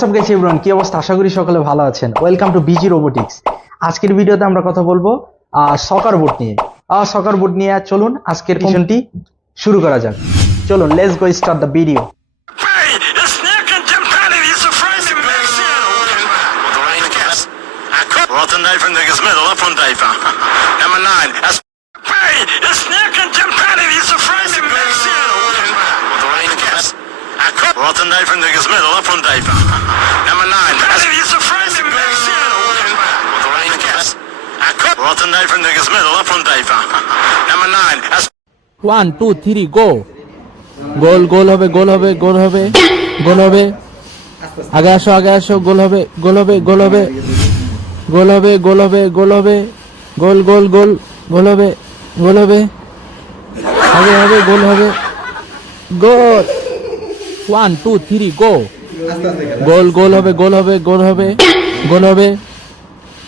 WhatsApp গেছে ইব্রান কি অবস্থা? আশা করি সকলে ভালো আছেন। ওয়েলকাম টু বিজি রোবোটিক্স আজকের ভিডিওতে আমরা কথা বলব সকার বোর্ড নিয়ে। সকার বোর্ড নিয়ে চলুন আজকের মিশনটি শুরু করা যাক। চলুন let's go start the video. Rotten day from the up on Number nine. Rotten day from the middle up on day Number nine. Petty. He's a friend. Rotten day from the middle up on day Number nine. That's. One two three go goal goal হবে goal হবে goal হবে goal হবে আগে আসো আগে আসো গোল হবে goal হবে গোল হবে গোল হবে গোল হবে গোল হবে গোল গোল গোল গোল হবে গোল হবে আগে হবে গোল হবে goal one two three go goal goal হবে গোল হবে গোল হবে গোল হবে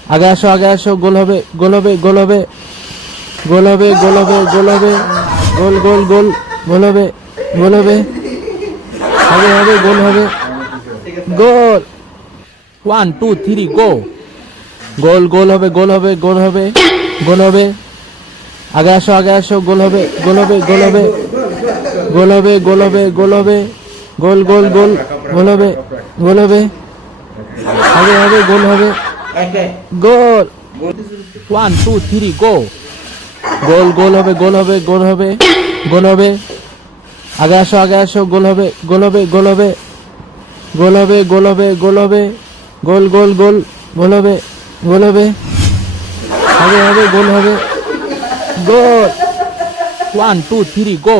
আগে আসো আগে আসো গোল হবে গোল হবে গোল হবে গোল হবে গোল হবে গোল হবে গোল গোল গোল গোল হবে গোল হবে হবে হবে গোল হবে goal one two three go goal goal হবে গোল হবে গোল হবে গোল হবে আগে আসো আগে আসো গোল হবে গোল হবে গোল হবে গোল হবে গোল হবে গোল হবে গোল গোল গোল। গোল হবে। গোল হবে। হবে হবে, গোল হবে। Goal. One two three go goal goal হবে গোল হবে গোল হবে। গোল হবে। আগে আসো আগে আসো। গোল হবে গোল হবে গোল হবে। গোল হবে গোল হবে গোল হবে। গোল গোল গোল। গোল হবে গোল হবে। হবে হবে, গোল হবে। Goal. One two three go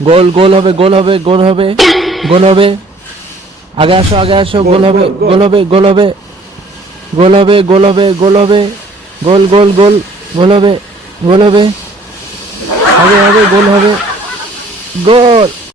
goal goal হবে গোল হবে গোল হবে গোল হবে আগে আসো আগে আসো গোল হবে গোল হবে গোল হবে গোল হবে গোল হবে গোল হবে গোল গোল গোল গোল হবে গোল হবে হবে হবে গোল হবে গোল